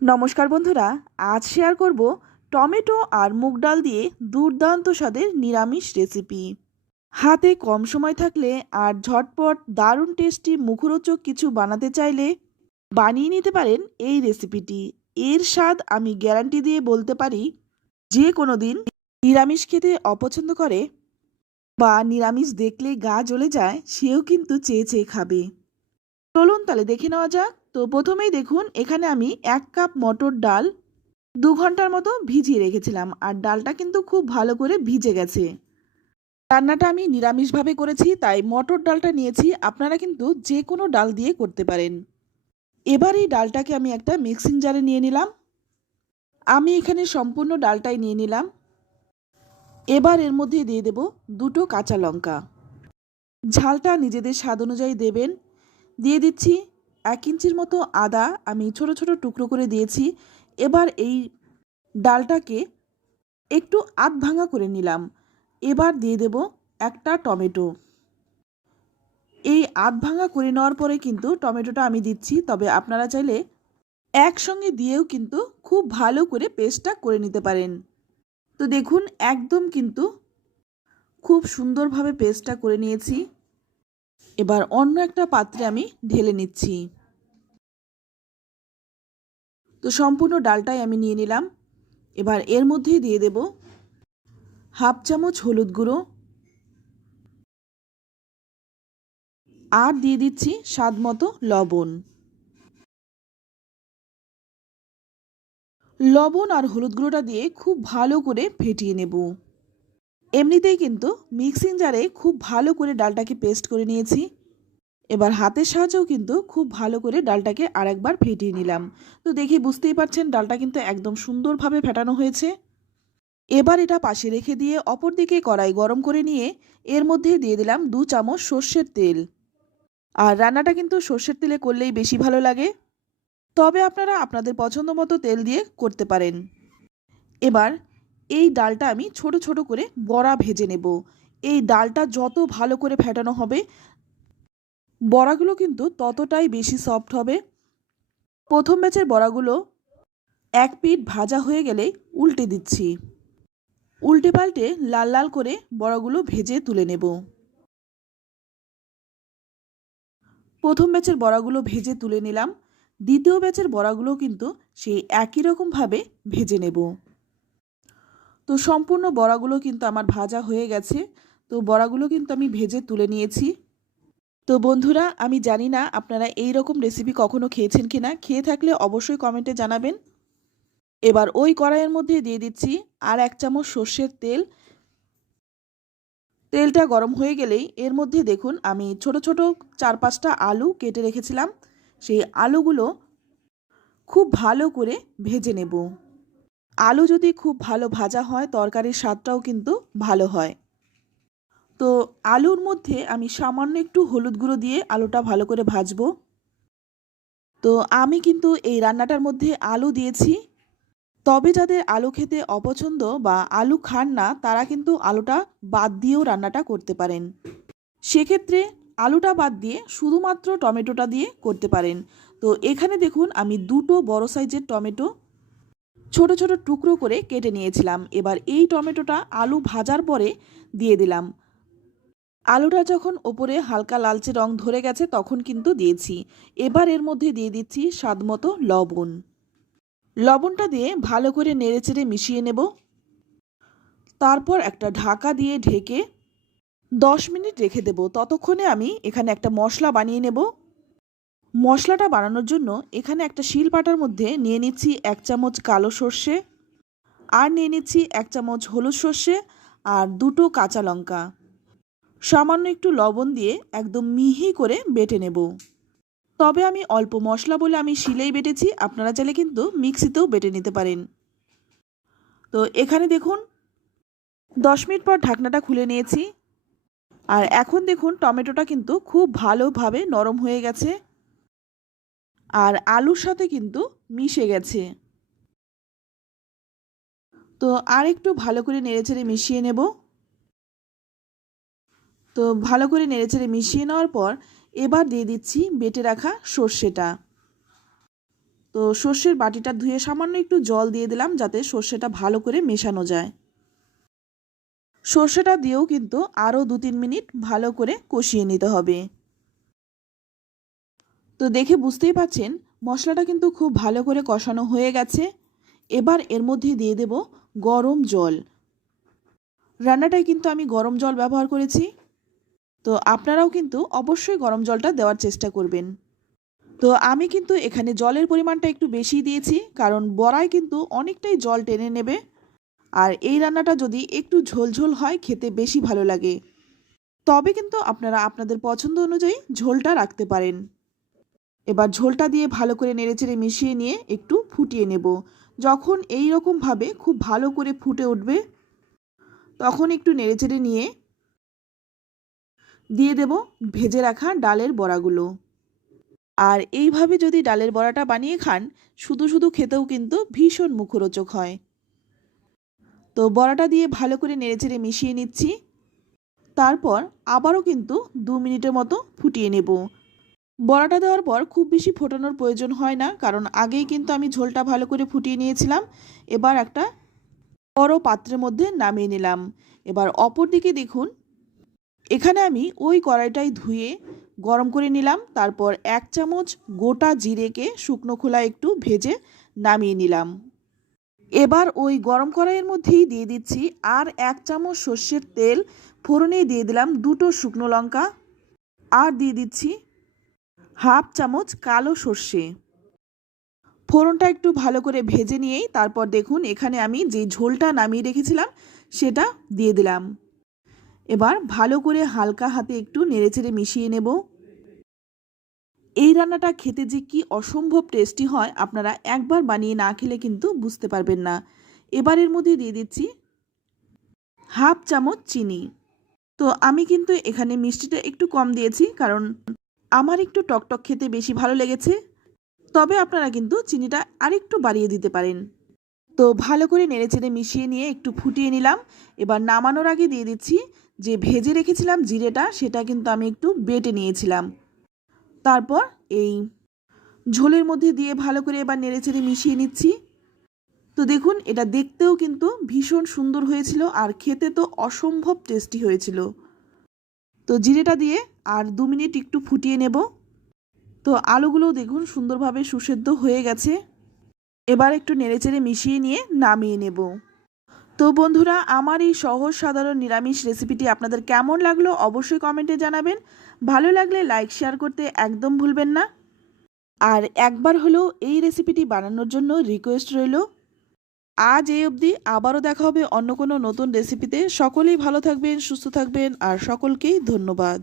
নমস্কার বন্ধুরা, আজ শেয়ার করব টমেটো আর মুগ ডাল দিয়ে দুর্দান্ত স্বাদের নিরামিষ রেসিপি। হাতে কম সময় থাকলে আর ঝটপট দারুণ টেস্টি মুখরোচক কিছু বানাতে চাইলে বানিয়ে নিতে পারেন এই রেসিপিটি। এর স্বাদ আমি গ্যারান্টি দিয়ে বলতে পারি, যে কোনো দিন নিরামিষ খেতে অপছন্দ করে বা নিরামিষ দেখলে গা জ্বলে যায় সেও কিন্তু চেয়ে চেয়ে খাবে। চলুন তাহলে দেখে নেওয়া যাক। তো প্রথমেই দেখুন, এখানে আমি 1 কাপ মটর ডাল 2 ঘন্টার মতো ভিজিয়ে রেখেছিলাম, আর ডালটা কিন্তু খুব ভালো করে ভিজে গেছে। রান্নাটা আমি নিরামিষভাবে করেছি, তাই মটর ডালটা নিয়েছি। আপনারা কিন্তু যে কোনো ডাল দিয়ে করতে পারেন। এবার এই ডালটাকে আমি একটা মিক্সিং জারে নিয়ে নিলাম। আমি এখানে সম্পূর্ণ ডালটাই নিয়ে নিলাম। এবার এর মধ্যে দিয়ে দেব 2টো কাঁচা লঙ্কা। ঝালটা নিজেদের স্বাদ অনুযায়ী দেবেন। দিয়ে দিচ্ছি 1 ইঞ্চির মতো আদা, আমি ছোট ছোট টুকরো করে দিয়েছি। এবার এই ডালটাকে একটু আধ ভাঙা করে নিলাম। এবার দিয়ে দেব একটা টমেটো। এই আধ ভাঙা করে নেওয়ার পরে কিন্তু টমেটোটা আমি দিচ্ছি, তবে আপনারা চাইলে একসঙ্গে দিয়েও কিন্তু খুব ভালো করে পেস্টটা করে নিতে পারেন। তো দেখুন, একদম কিন্তু খুব সুন্দরভাবে পেস্টটা করে নিয়েছি। এবার অন্য একটা পাত্রে আমি ঢেলে নিচ্ছি। তো সম্পূর্ণ ডালটাই আমি নিয়ে নিলাম। এবার এর মধ্যেই দিয়ে দেব হাফ চামচ হলুদ গুঁড়ো, আর দিয়ে দিচ্ছি স্বাদ মতো লবণ। লবণ আর হলুদ গুঁড়োটা দিয়ে খুব ভালো করে ফেটিয়ে নেব। এমনিতেই কিন্তু মিক্সিং জারে খুব ভালো করে ডালটাকে পেস্ট করে নিয়েছি। এবার হাতের সাহায্যেও কিন্তু খুব ভালো করে ডালটাকে আরেকবার ফেটিয়ে নিলাম। তো দেখে বুঝতেই পারছেন ডালটা কিন্তু একদম সুন্দরভাবে ফেটানো হয়েছে। এবার এটা পাশে রেখে দিয়ে অপর দিকে কড়াই গরম করে নিয়ে এর মধ্যে দিয়ে দিলাম 2 চামচ সর্ষের তেল। আর রান্নাটা কিন্তু সর্ষের তেলে করলেই বেশি ভালো লাগে, তবে আপনারা আপনাদের পছন্দ মতো তেল দিয়ে করতে পারেন। এবার এই ডালটা আমি ছোট ছোট করে বড়া ভেজে নেব। এই ডালটা যত ভালো করে ফেটানো হবে, বড়াগুলো কিন্তু ততটাই বেশি সফট হবে। প্রথম ব্যাচের বড়াগুলো এক পিঠ ভাজা হয়ে গেলে উল্টে দিচ্ছি। উল্টে পাল্টে লাল লাল করে বড়াগুলো ভেজে তুলে নেব। প্রথম ব্যাচের বড়াগুলো ভেজে তুলে নিলাম। দ্বিতীয় ব্যাচের বড়াগুলো কিন্তু সেই একই রকমভাবে ভেজে নেব। তো সম্পূর্ণ বড়াগুলো কিন্তু আমার ভাজা হয়ে গেছে। তো বড়াগুলো কিন্তু আমি ভেজে তুলে নিয়েছি। তো বন্ধুরা, আমি জানি না আপনারা এই রকম রেসিপি কখনো খেয়েছেন কিনা। খেয়ে থাকলে অবশ্যই কমেন্টে জানাবেন। এবার ওই কড়াইয়ের মধ্যে দিয়ে দিচ্ছি আর 1 চামচ সর্ষের তেল। তেলটা গরম হয়ে গেলেই এর মধ্যে দেখুন, আমি ছোট ছোট 4-5টা আলু কেটে রেখেছিলাম। সেই আলুগুলো খুব ভালো করে ভেজে নেব। আলু যদি খুব ভালো ভাজা হয়, তরকারির স্বাদটাও কিন্তু ভালো হয়। তো আলুর মধ্যে আমি সামান্য একটু হলুদ গুঁড়ো দিয়ে আলুটা ভালো করে ভাজবো। তো আমি কিন্তু এই রান্নাটার মধ্যে আলু দিয়েছি, তবে যাদের আলু খেতে অপছন্দ বা আলু খান না, তারা কিন্তু আলুটা বাদ দিয়েও রান্নাটা করতে পারেন। সেক্ষেত্রে আলুটা বাদ দিয়ে শুধুমাত্র টমেটোটা দিয়ে করতে পারেন। তো এখানে দেখুন, আমি 2টো বড় সাইজের টমেটো ছোট ছোট টুকরো করে কেটে নিয়েছিলাম। এবার এই টমেটোটা আলু ভাজার পরে দিয়ে দিলাম। আলুটা যখন ওপরে হালকা লালচে রং ধরে গেছে তখন কিন্তু দিয়েছি। এবার এর মধ্যে দিয়ে দিচ্ছি স্বাদমতো লবণ। লবণটা দিয়ে ভালো করে নেড়েচেড়ে মিশিয়ে নেব। তারপর একটা ঢাকা দিয়ে ঢেকে 10 মিনিট রেখে দেব। ততক্ষণে আমি এখানে একটা মশলা বানিয়ে নেব। মশলাটা বানানোর জন্য এখানে একটা শিলপাটার মধ্যে নিয়ে নিচ্ছি 1 চামচ কালো সর্ষে, আর নিয়ে নিচ্ছি 1 চামচ হলুদ সর্ষে, আর 2টো কাঁচা লঙ্কা। সামান্য একটু লবণ দিয়ে একদম মিহি করে বেটে নেব। তবে আমি অল্প মশলা বলে আমি শিলেই বেটেছি, আপনারা চাইলে কিন্তু মিক্সিতেও বেটে নিতে পারেন। তো এখানে দেখুন 10 মিনিট পর ঢাকনাটা খুলে নিয়েছি। আর এখন দেখুন টমেটোটা কিন্তু খুব ভালোভাবে নরম হয়ে গেছে, আর আলুর সাথে কিন্তু মিশে গেছে। তো আর একটু ভালো করে নেড়েচেড়ে মিশিয়ে নেব। তো ভালো করে নেড়েচেড়ে মিশিয়ে নেওয়ার পর এবার দিয়ে দিচ্ছি বেটে রাখা সর্ষেটা। তো সর্ষের বাটিটা ধুয়ে সামান্য একটু জল দিয়ে দিলাম যাতে সর্ষেটা ভালো করে মেশানো যায়। সর্ষেটা দিয়েও কিন্তু আরও 2-3 মিনিট ভালো করে কষিয়ে নিতে হবে। তো দেখে বুঝতেই পাচ্ছেন মশলাটা কিন্তু খুব ভালো করে কষানো হয়ে গেছে। এবার এর মধ্যে দিয়ে দেব গরম জল। রান্নাটায় কিন্তু আমি গরম জল ব্যবহার করেছি, তো আপনারাও কিন্তু অবশ্যই গরম জলটা দেওয়ার চেষ্টা করবেন। তো আমি কিন্তু এখানে জলের পরিমাণটা একটু বেশি দিয়েছি, কারণ বড়ায় কিন্তু অনেকটাই জল টেনে নেবে। আর এই রান্নাটা যদি একটু ঝোলঝোল হয় খেতে বেশি ভালো লাগে। তবে কিন্তু আপনারা আপনাদের পছন্দ অনুযায়ী ঝোলটা রাখতে পারেন। এবার ঝোলটা দিয়ে ভালো করে নেড়েচেড়ে মিশিয়ে নিয়ে একটু ফুটিয়ে নেব। যখন এই রকমভাবে খুব ভালো করে ফুটে উঠবে তখন একটু নেড়েচেড়ে নিয়ে দিয়ে দেব ভেজে রাখা ডালের বড়াগুলো। আর এইভাবে যদি ডালের বড়াটা বানিয়ে খান শুধু শুধু খেতেও কিন্তু ভীষণ মুখরোচক হয়। তো বড়াটা দিয়ে ভালো করে নেড়েচেড়ে মিশিয়ে নিচ্ছি। তারপর আবারও কিন্তু 2 মিনিটের মতো ফুটিয়ে নেব। বড়াটা দেওয়ার পর খুব বেশি ফোটানোর প্রয়োজন হয় না, কারণ আগেই কিন্তু আমি ঝোলটা ভালো করে ফুটিয়ে নিয়েছিলাম। এবার একটা বড় পাত্রের মধ্যে নামিয়ে নিলাম। এবার অপর দিকে দেখুন এখানে আমি ওই কড়াইটাই ধুয়ে গরম করে নিলাম। তারপর 1 চামচ গোটা জিরেকে শুকনো খোলায় একটু ভেজে নামিয়ে নিলাম। এবার ওই গরম কড়াইয়ের মধ্যেই দিয়ে দিচ্ছি আর 1 চামচ সর্ষের তেল। ফোড়নে দিয়ে দিলাম 2টো শুকনো লঙ্কা আর দিয়ে দিচ্ছি হাফ চামচ কালো সর্ষে। ফোড়নটা একটু ভালো করে ভেজে নিয়েই তারপর দেখুন এখানে আমি যে ঝোলটা নামিয়ে রেখেছিলাম সেটা দিয়ে দিলাম। এবার ভালো করে হালকা হাতে একটু নেড়েচেড়ে মিশিয়ে নেব। এই রান্নাটা খেতে যে কি অসম্ভব টেস্টি হয় আপনারা একবার বানিয়ে না খেলে কিন্তু বুঝতে পারবেন না। এবার এর মধ্যে দিয়ে দিচ্ছি হাফ চামচ চিনি। তো আমি কিন্তু এখানে মিষ্টিটা একটু কম দিয়েছি, কারণ আমার একটু টকটক খেতে বেশি ভালো লেগেছে। তবে আপনারা কিন্তু চিনিটা আরেকটু বাড়িয়ে দিতে পারেন। তো ভালো করে নেড়েচেড়ে মিশিয়ে নিয়ে একটু ফুটিয়ে নিলাম। এবার নামানোর আগে দিয়ে দিচ্ছি যে ভেজে রেখেছিলাম জিরেটা, সেটা কিন্তু আমি একটু বেটে নিয়েছিলাম। তারপর এই ঝোলের মধ্যে দিয়ে ভালো করে এবার নেড়েচেড়ে মিশিয়ে নিচ্ছি। তো দেখুন এটা দেখতেও কিন্তু ভীষণ সুন্দর হয়েছিল আর খেতে তো অসম্ভব টেস্টি হয়েছিল। তো জিরেটা দিয়ে আর 2 মিনিট একটু ফুটিয়ে নেব। তো আলুগুলোও দেখুন সুন্দরভাবে সুসেদ্ধ হয়ে গেছে। এবার একটু নেড়েচেড়ে মিশিয়ে নিয়ে নামিয়ে নেব। তো বন্ধুরা আমার এই সহজ সাধারণ নিরামিষ রেসিপিটি আপনাদের কেমন লাগলো অবশ্যই কমেন্টে জানাবেন। ভালো লাগলে লাইক শেয়ার করতে একদম ভুলবেন না। আর একবার হলেও এই রেসিপিটি বানানোর জন্য রিকোয়েস্ট রইল। আজ এই অবধি, আবারও দেখা হবে অন্য কোনো নতুন রেসিপিতে। সকলেই ভালো থাকবেন, সুস্থ থাকবেন আর সকলকেই ধন্যবাদ।